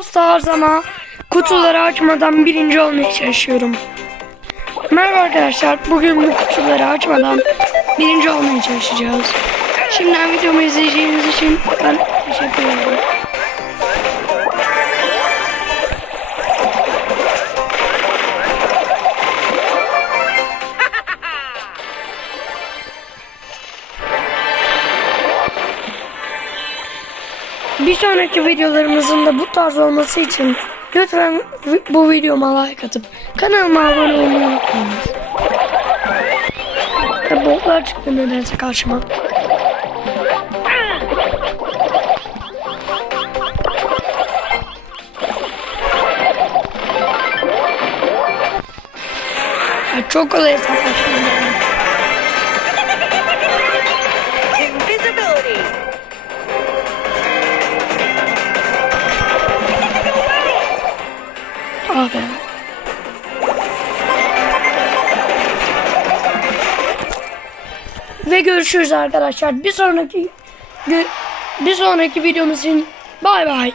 Brawl Stars ama kutuları açmadan birinci olmaya çalışıyorum. Merhaba arkadaşlar. Bugün bu kutuları açmadan birinci olmaya çalışacağız. Şimdiden videomu izleyeceğiniz için ben teşekkür ederim. Bir sonraki videolarımızın da bu tarz olması için lütfen bu videoma like atıp kanalıma abone olmayı unutmayınız. Tabi botlar çıktı nedense karşıma. Çok kolay hesaplaşma. Ah. Ve görüşürüz arkadaşlar. Bir sonraki bir sonraki videomuz için bay bay.